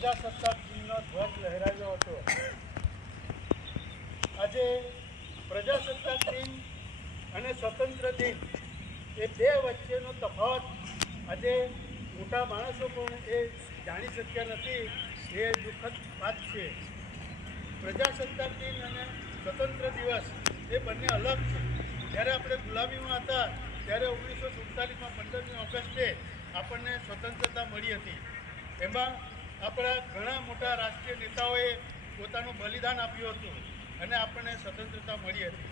પ્રજાસત્તાક દિનનો ધ્વજ લહેરાવ્યો હતો। આજે પ્રજાસત્તાક દિન અને સ્વતંત્ર દિન એ બે વચ્ચેનો તફાવત આજે મોટા માણસો પણ એ જાણી શક્યા નથી। એ દુઃખદ વાત છે। પ્રજાસત્તાક દિન અને સ્વતંત્ર દિવસ એ બંને અલગ છે। જ્યારે આપણે ગુલામીમાં હતા ત્યારે 1947માં 15મી ઓગસ્ટે આપણને સ્વતંત્રતા મળી હતી। એમાં આપણા ઘણા મોટા રાષ્ટ્રીય નેતાઓએ પોતાનું બલિદાન આપ્યું હતું અને આપણને સ્વતંત્રતા મળી હતી।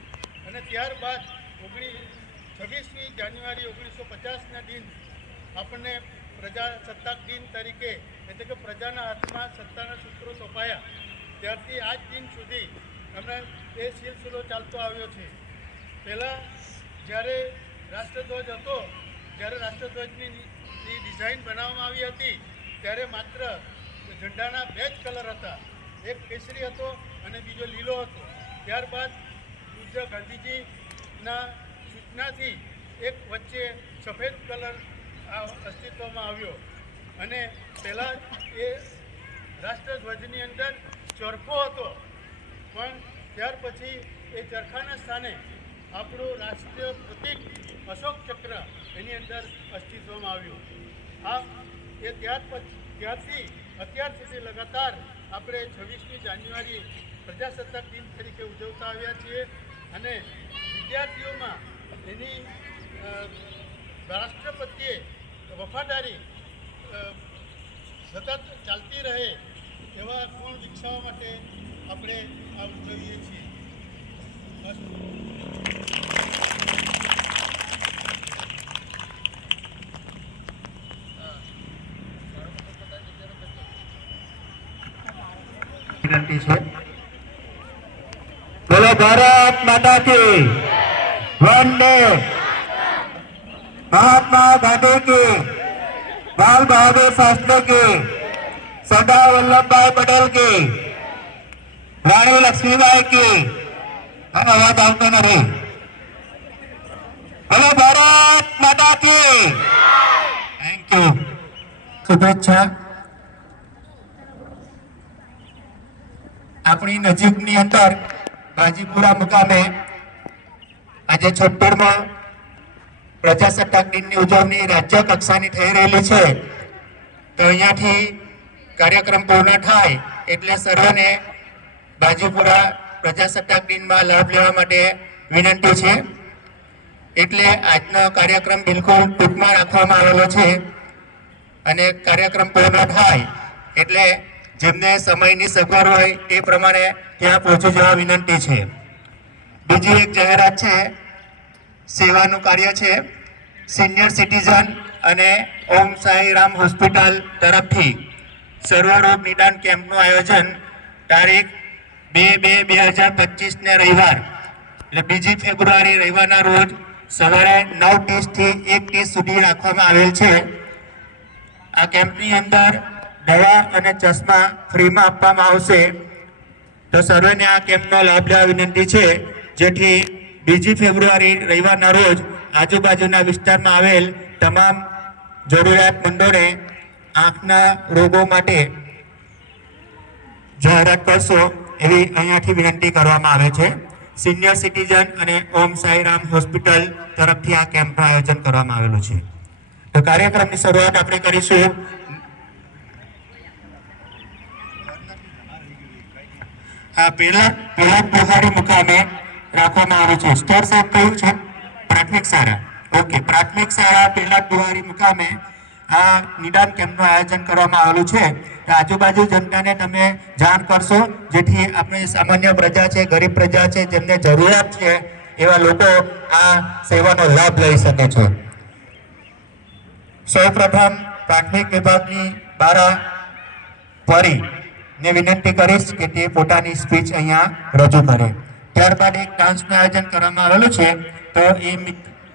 અને ત્યારબાદ 26મી જાન્યુઆરી 1950ના દિન આપણને પ્રજાસત્તાક દિન તરીકે એટલે કે પ્રજાના હાથમાં સત્તાના સૂત્રો સોંપાયા। ત્યારથી આજ દિન સુધી અમને એ સિલસિલો ચાલતો આવ્યો છે। પહેલાં જ્યારે રાષ્ટ્રધ્વજ હતો, જ્યારે રાષ્ટ્રધ્વજની ડિઝાઇન બનાવવામાં આવી હતી ત્યારે માત્ર ઝંડાના બે જ કલર હતા, એક કેસરી હતો અને બીજો લીલો હતો। ત્યારબાદ પૂજ્ય ગાંધીજીના સૂચનાથી એક વચ્ચે સફેદ કલર અસ્તિત્વમાં આવ્યો અને પહેલાં એ રાષ્ટ્રધ્વજની અંદર ચરખો હતો, પણ ત્યાર પછી એ ચરખાના સ્થાને આપણું રાષ્ટ્રીય પ્રતીક અશોક ચક્ર એની અંદર અસ્તિત્વમાં આવ્યું। આ એ ત્યારથી અત્યાર સુધી લગાતાર આપણે 26મી જાન્યુઆરી પ્રજાસત્તાક દિન તરીકે ઉજવતા આવ્યા છીએ અને વિદ્યાર્થીઓમાં એની રાષ્ટ્ર પ્રત્યે વફાદારી સતત ચાલતી રહે એવા ગુણ વિકસાવવા માટે આપણે આ ઉજવીએ છીએ। बोलो भारत माता की वंदे महात्मा गांधी की लाल बहादुर शास्त्री की सरदार वल्लभभाई पटेल की रानी लक्ष्मीबाई की आवाज આવતો નથી। बोलो भारत माता की थैंक यू। शुभेच्छा। अपनी नजीकनी अंदर बाजीपुरा मुकामे आज 76મા प्रजासत्ताक दिनની ઉજવણી राज्य કક્ષાની થઈ રહેલી છે। તો અહીંયાથી કાર્યક્રમ પૂર્ણ થાય એટલે સર્વને બાજીપુરા પ્રજાસત્તાક દિનમાં લાભ લેવા માટે વિનંતી છે। એટલે આજનો કાર્યક્રમ બિલકુલ ટૂંકમાં રાખવામાં આવેલો છે અને કાર્યક્રમ પૂર્ણ થાય એટલે જેમને સમયની સગવડ હોય તે પ્રમાણે ત્યાં પહોંચી જવા વિનંતી છે। બીજી એક જાહેરાત છે, સેવાનું કાર્ય છે। સિનિયર સિટીઝન અને ઓમ સાઈ રામ હોસ્પિટલ તરફથી સર્વરોગ નિદાન કેમ્પનું આયોજન તારીખ 2/2/2025 ને રવિવાર એટલે 2 ફેબ્રુઆરી રવિવારના રોજ સવારે 9:30 થી 1:30 સુધી રાખવામાં આવેલ છે। આ કેમ્પની અંદર દવા અને ચશ્મા ફ્રીમાં આપવામાં આવશે। તો સર્વેને આ કેમ્પનો લાભ લેવા વિનંતી છે, જેથી 2 ફેબ્રુઆરી રવિવારના રોજ આજુબાજુના વિસ્તારમાં આવેલ તમામ જરૂરિયાતમંદોને આંખના રોગો માટે જાહેરાત કરશો એવી અહીંયાથી વિનંતી કરવામાં આવે છે। સિનિયર સિટીઝન અને ઓમ સાઈરામ હોસ્પિટલ તરફથી આ કેમ્પનું આયોજન કરવામાં આવેલું છે। તો કાર્યક્રમની શરૂઆત આપણે કરીશું પેલા બુહારી મુકામે રાખવામાં આવે છે। સ્તર સાહેબ કયું છે? પ્રાથમિક શાળા। ઓકે, પ્રાથમિક શાળા પેલા બુહારી મુકામે આ નિદાન કેમ્પનું આયોજન કરવામાં આવેલું છે। તો આજુબાજુ જનતાને તમે જાણ કરશો, જેથી આપણે સામાન્ય પ્રજા છે, ગરીબ પ્રજા છે, જેમને જરૂરિયાત છે એવા લોકો આ સેવાનો લાભ લઈ શકે છે। સૌપ્રથમ પ્રાથમિક વિભાગની બારા પરી ને વિનંતી કરીશ કે તે પોતાની સ્પીચ અહીંયા રજૂ કરે। ત્યારબાદ એક ડાન્સનું આયોજન કરવામાં આવેલું છે, તો એ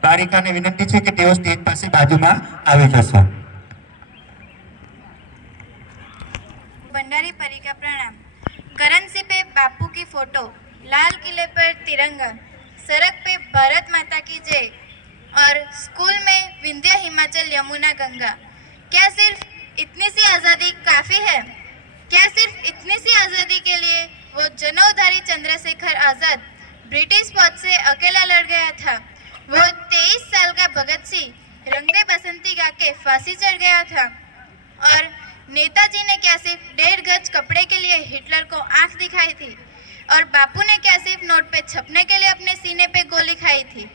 બારિકાને વિનંતી છે કે તેઓ સ્ટેજ પાસે બાજુમાં આવી જશે। भंडारी परी का प्रणाम। करेंसी पे बापू की फोटो, लाल किले पर तिरंगा, सड़क पे भारत माता की जय और स्कूल में विंध्य हिमाचल यमुना गंगा। क्या सिर्फ इतनी सी आज़ादी काफ़ी है? क्या सिर्फ इतनी सी आज़ादी के लिए वो जनौधारी चंद्रशेखर आज़ाद ब्रिटिश फौज से अकेला लड़ गया था? वो 23 साल का भगत सिंह रंग बसंती गा के फांसी चढ़ गया था? और नेताजी ने क्या सिर्फ 1.5 गज कपड़े के लिए हिटलर को आंख दिखाई थी? और बापू ने क्या सिर्फ नोट पे छपने के लिए अपने सीने पे गोली खाई थी?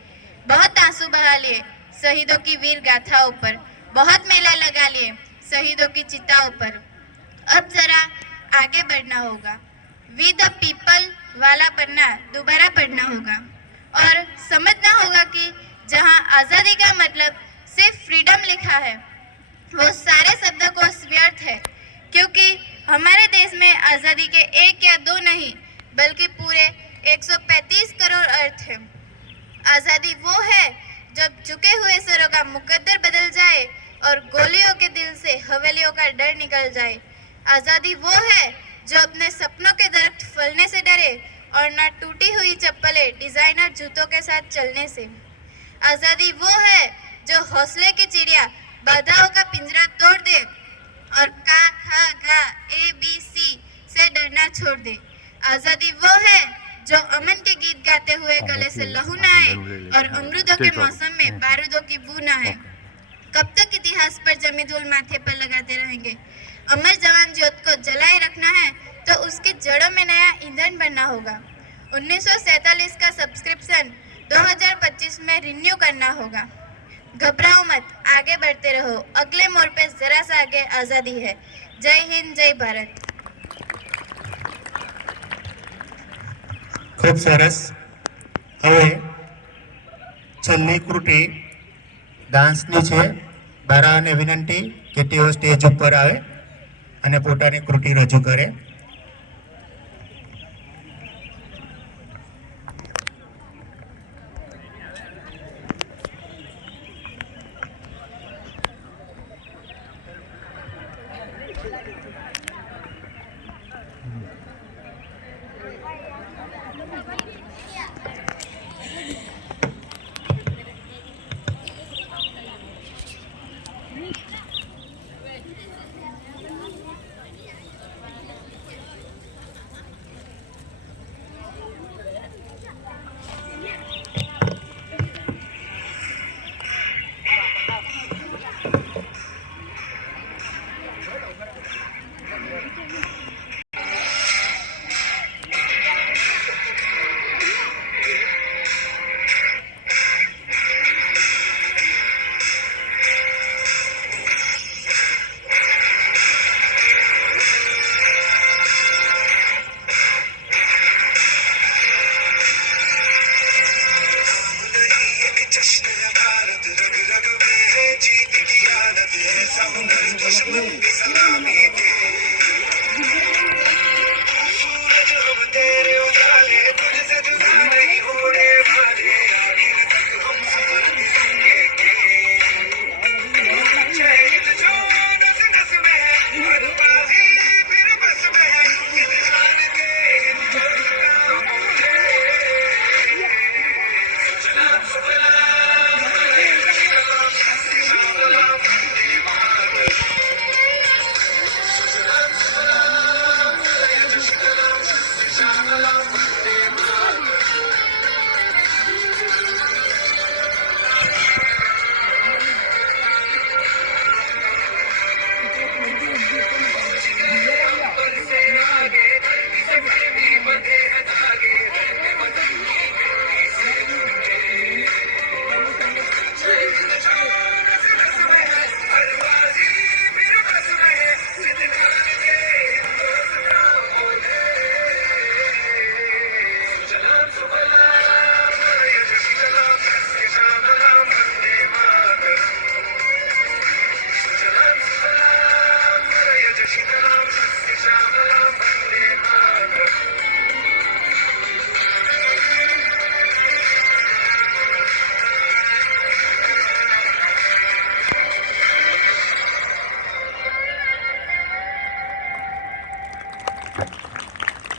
बहुत आंसू बहा लिए शहीदों की वीर गाथाओं पर, बहुत मेला लगा लिए शहीदों की चिताओं पर। अब जरा आगे बढ़ना होगा, वी द पीपल वाला पन्ना दोबारा पढ़ना होगा और समझना होगा कि जहां आज़ादी का मतलब सिर्फ फ्रीडम लिखा है, वो सारे शब्दकोश व्यर्थ है, क्योंकि हमारे देश में आज़ादी के 1 या 2 नहीं बल्कि पूरे 135 करोड़ अर्थ हैं। आज़ादी वो है जब झुके हुए सरों का मुकद्दर बदल जाए और गोलियों के दिल से हवेलियों का डर निकल जाए। आज़ादी वो है जो अपने सपनों के दरख्त फलने से डरे और ना टूटी हुई चप्पलें डिजाइनर जूतों के साथ चलने से। आज़ादी वो है जो हौसले की चिड़िया बाधाओं का पिंजरा तोड़ दे और का खा गा ABC से डरना छोड़ दे। आज़ादी वो है जो अमन के गीत गाते हुए गले से लहू ना आए और अमरूदों के मौसम में बारूदों की बू ना आए। कब तक इतिहास पर जमी धूल माथे पर लगाते रहेंगे? अमर जवान ज्योत को जलाए रखना है तो उसकी जड़ों में नया ईंधन भरना होगा। 1947 का सब्सक्रिप्शन 2025 में रिन्यू करना होगा। घबराओ मत, आगे बढ़ते रहो, अगले मोड़ पे जरा सा आगे आज़ादी है। जय हिंद, जय भारत। ખૂબ સરસ. હવે છેલ્લી કૃતિ ડાન્સની છે. બારાને વિનંતી કે તેઓ સ્ટેજ ઉપર આવે અને પોતાની કૃતિ રજૂ કરે.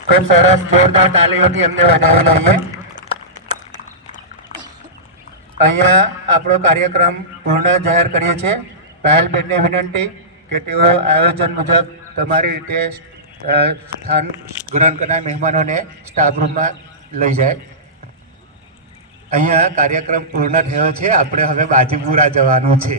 ખૂબ સરસ, જોરદાર તાલીઓથી અમને વધાવી લઈએ. અહીંયા આપણો કાર્યક્રમ પૂર્ણ જાહેર કરીએ છીએ. પાયલબેનને વિનંતી કે તેઓ આયોજન મુજબ તમારી રીતે સ્થાન ગ્રહણ કરનાર મહેમાનોને સ્ટાફ રૂમમાં લઈ જાય. અહીંયા કાર્યક્રમ પૂર્ણ થયો છે. આપણે હવે બાજીપુરા જવાનું છે.